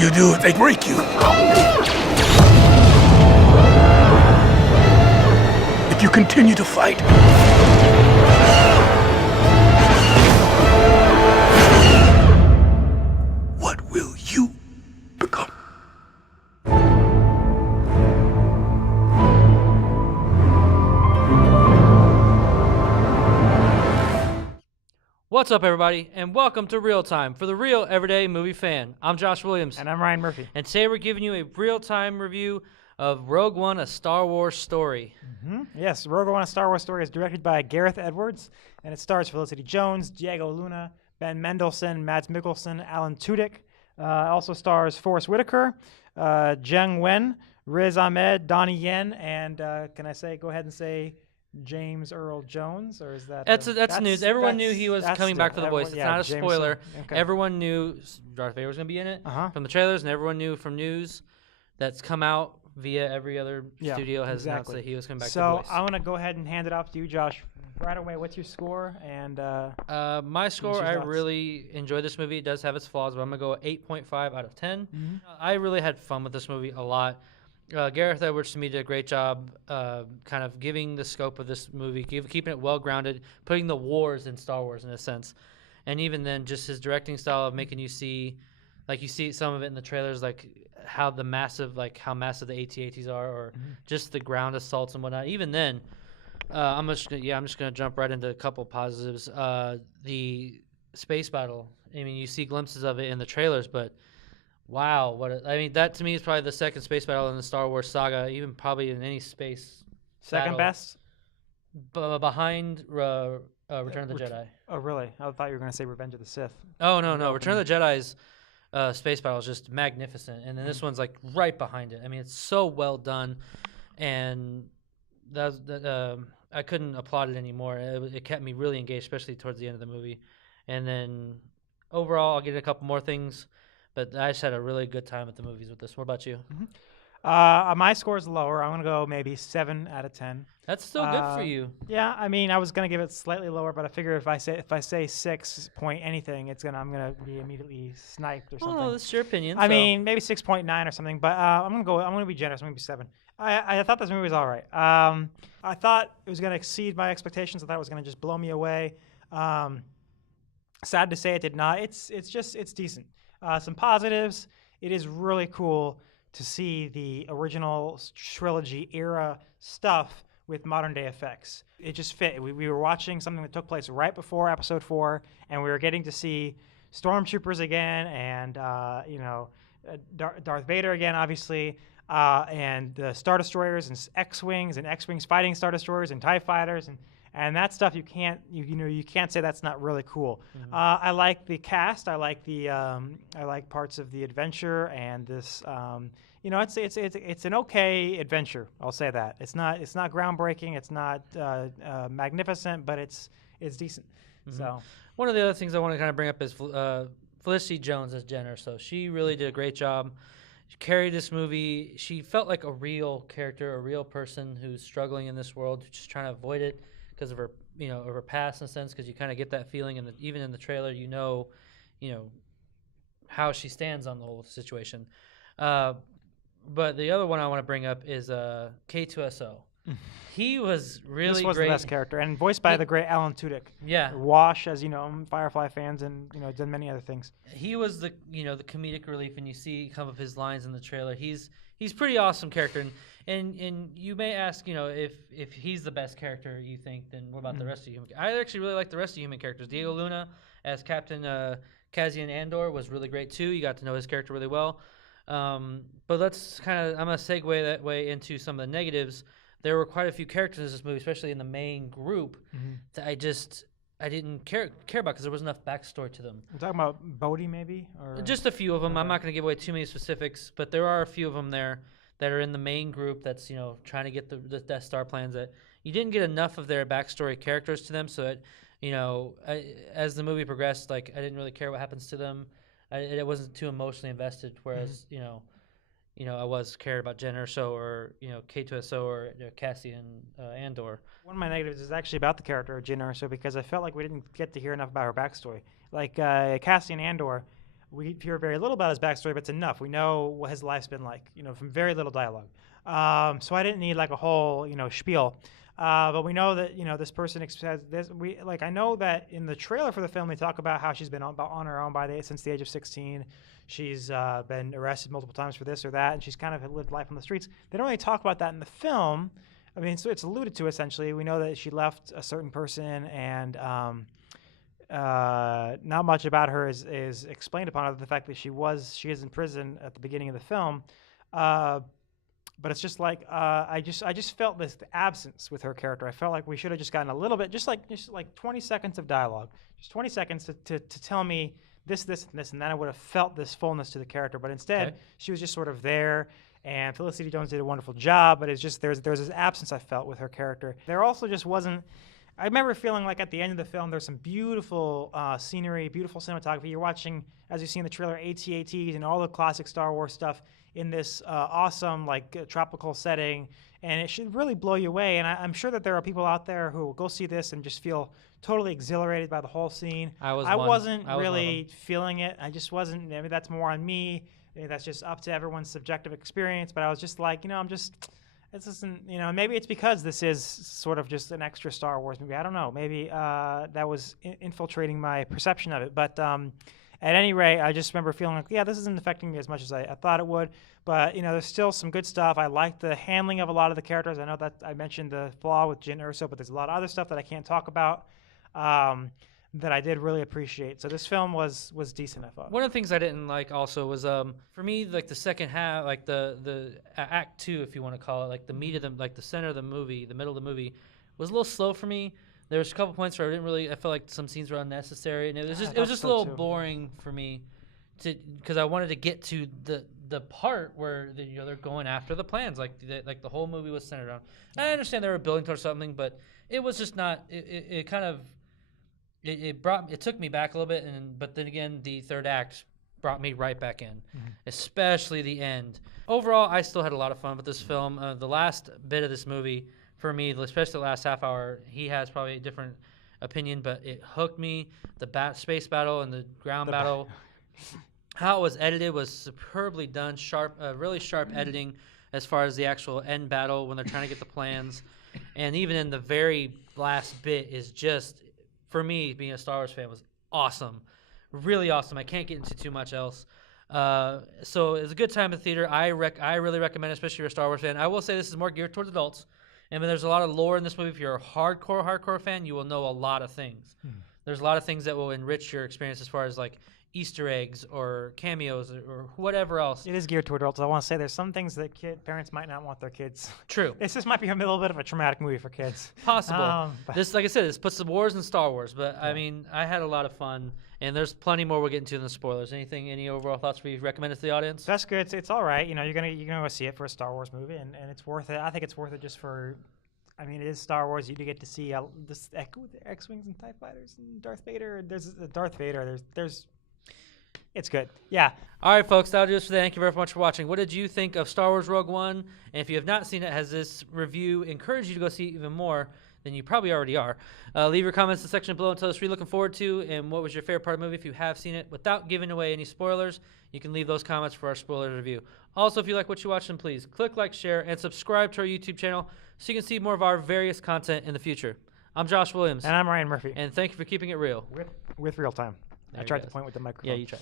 you do if they break you? If you continue to fight? What will you become? What's up, everybody, and welcome to Real Time for the real everyday movie fan. I'm Josh Williams. And I'm Ryan Murphy. And today we're giving you a real-time review of Rogue One, A Star Wars Story. Yes, Rogue One, A Star Wars Story is directed by Gareth Edwards, and it stars Felicity Jones, Diego Luna, Ben Mendelsohn, Mads Mikkelsen, Alan Tudyk. Also stars Forrest Whitaker, Jiang Wen, Riz Ahmed, Donnie Yen, and can I go ahead and say James Earl Jones, or is that? That's news. Everyone knew he was coming back for the voice. It's not a James, spoiler. okay. Everyone knew Darth Vader was going to be in it from the trailers, and everyone knew from news that's come out via every other studio has announced that he was coming back for the voice. So I want to go ahead and hand it off to you, Josh. Right away, what's your score? And my score, I really enjoyed this movie. It does have its flaws, but I'm going to go 8.5 out of 10. I really had fun with this movie a lot. Gareth Edwards, to me, did a great job kind of giving the scope of this movie, keeping it well-grounded, putting the wars in Star Wars in a sense. And even then, just his directing style of making you see, like you see some of it in the trailers, like how massive the AT-ATs are, or just the ground assaults and whatnot. Even then, I'm just gonna jump right into a couple positives. The space battle. I mean, you see glimpses of it in the trailers, but wow, that to me is probably the second space battle in the Star Wars saga, even probably in any space. Second best? Behind Return of the Jedi. Oh, really? I thought you were going to say Revenge of the Sith. Oh, no. Return of the Jedi's space battle is just magnificent, and then this one's like right behind it. I mean, it's so well done, and I couldn't applaud it anymore. It kept me really engaged, especially towards the end of the movie. And then overall, I'll get a couple more things. But I just had a really good time at the movies with this. What about you? My score is lower. I'm going to go maybe 7 out of 10. That's still good for you. Yeah, I mean, I was going to give it slightly lower, but I figure if I say 6 point anything, I'm going to be immediately sniped or something. Oh, that's your opinion. I mean, maybe 6.9 or something, but I'm going to be generous. I'm going to be 7. I thought this movie was all right. I thought it was going to exceed my expectations. I thought it was going to just blow me away. Sad to say it did not. It's decent. Some positives. It is really cool to see the original trilogy era stuff with modern day effects. It just fit. We were watching something that took place right before Episode 4, and we were getting to see stormtroopers again, and Darth Vader again, obviously, and the Star Destroyers and X-wings fighting Star Destroyers and TIE fighters and that stuff. You can't say that's not really cool. I like the cast. I like I like parts of the adventure and this. It's an okay adventure. I'll say that. It's not groundbreaking. It's not magnificent, but it's decent. So one of the other things I want to kind of bring up is Felicity Jones as Jen Erso. She really did a great job. She carried this movie. She felt like a real character, a real person who's struggling in this world, just trying to avoid it because of her, of her past in a sense. Because you kind of get that feeling, and even in the trailer, you know, how she stands on the whole situation. But the other one I want to bring up is K2SO. He was really This was great. the best character, and voiced by the great Alan Tudyk. Yeah, Wash, as you know, Firefly fans, and done many other things. He was the the comedic relief, and you see some of his lines in the trailer. He's pretty awesome character, and you may ask, if he's the best character you think, then what about the rest of you? I actually really like the rest of the human characters. Diego Luna as Captain Cassian Andor was really great too. You got to know his character really well. But let's I'm gonna segue that way into some of the negatives. There were quite a few characters in this movie, especially in the main group, that I didn't care about because there wasn't enough backstory to them. I'm talking about Bodhi, maybe, or just a few of them. Okay. I'm not going to give away too many specifics, but there are a few of them there that are in the main group that's trying to get the Death Star plans. That you didn't get enough of their backstory characters to them, so that as the movie progressed, I didn't really care what happens to them. I wasn't too emotionally invested, whereas I was cared about Jen Erso or K2SO or Cassian Andor. One of my negatives is actually about the character of Jen Erso because I felt like we didn't get to hear enough about her backstory. Like Cassian Andor, We hear very little about his backstory, but it's enough. We know what his life's been like, from very little dialogue. So I didn't need like a whole, spiel. But we know that this person has this. I know that in the trailer for the film they talk about how she's been on her own since the age of 16. She's been arrested multiple times for this or that, and she's kind of lived life on the streets. They don't really talk about that in the film. I mean, so it's alluded to essentially. We know that she left a certain person, and not much about her is explained upon, other than the fact that she is in prison at the beginning of the film. But it's just like I just felt this absence with her character. I felt like we should have just gotten a little bit, just like 20 seconds of dialogue, just 20 seconds to tell me this, and this, and then I would have felt this fullness to the character. But instead, she was just sort of there, and Felicity Jones did a wonderful job. But it's just there's this absence I felt with her character. There also just wasn't. I remember feeling like at the end of the film, there's some beautiful scenery, beautiful cinematography. You're watching, as you see in the trailer, AT-ATs and all the classic Star Wars stuff in this awesome, tropical setting, and it should really blow you away. And I'm sure that there are people out there who will go see this and just feel totally exhilarated by the whole scene. I wasn't really feeling it. I just wasn't. Maybe that's more on me. Maybe that's just up to everyone's subjective experience. But I was just like, this isn't, maybe it's because this is sort of just an extra Star Wars movie. I don't know. Maybe that was infiltrating my perception of it. But at any rate, I just remember feeling like, this isn't affecting me as much as I thought it would. But, there's still some good stuff. I like the handling of a lot of the characters. I know that I mentioned the flaw with Galen Erso, but there's a lot of other stuff that I can't talk about that I did really appreciate. So this film was decent, I thought. One of the things I didn't like also was, for me, like the second half, like the act 2, if you want to call it, like the meat of the, like the center of the movie, the middle of the movie, was a little slow for me. There was a couple points where I felt like some scenes were unnecessary, and it was just a little boring for me, because I wanted to get to the part where they're going after the plans, like the whole movie was centered on. I understand they were building towards something, but it was just not. It kind of it took me back a little bit, but then again, the third act brought me right back in, especially the end. Overall, I still had a lot of fun with this film. The last bit of this movie, for me, especially the last half hour, he has probably a different opinion, but it hooked me. The space battle and the ground battle, how it was edited was superbly done. Really sharp editing as far as the actual end battle when they're trying to get the plans. And even in the very last bit is just, for me, being a Star Wars fan, was awesome. Really awesome. I can't get into too much else. So it's a good time in the theater. I really recommend it, especially if you're a Star Wars fan. I will say this is more geared towards adults. And there's a lot of lore in this movie. If you're a hardcore fan, you will know a lot of things. There's a lot of things that will enrich your experience as far as like Easter eggs or cameos or whatever else. It is geared toward adults. I want to say there's some things that parents might not want their kids. True. This might be a little bit of a traumatic movie for kids. Possible. This, like I said, this puts the wars in Star Wars. But I mean, I had a lot of fun, and there's plenty more we'll get into in the spoilers. Any overall thoughts we recommend it to the audience? That's good. It's all right. You're gonna go see it for a Star Wars movie, and it's worth it. I think it's worth it just for. I mean, it is Star Wars. You do get to see this X-wings and TIE fighters and Darth Vader. There's Darth Vader. There's. It's good. Yeah. All right, folks. That'll do us for that. Thank you very much for watching. What did you think of Star Wars Rogue One? And if you have not seen it, has this review encouraged you to go see it even more than you probably already are? Leave your comments in the section below and tell us what you're looking forward to and what was your favorite part of the movie. If you have seen it, without giving away any spoilers, you can leave those comments for our spoiler review. Also, if you like what you watch, then please click like, share, and subscribe to our YouTube channel so you can see more of our various content in the future. I'm Josh Williams. And I'm Ryan Murphy. And thank you for keeping it real. With ReelTime. I tried to point with the microphone. Yeah, you tried.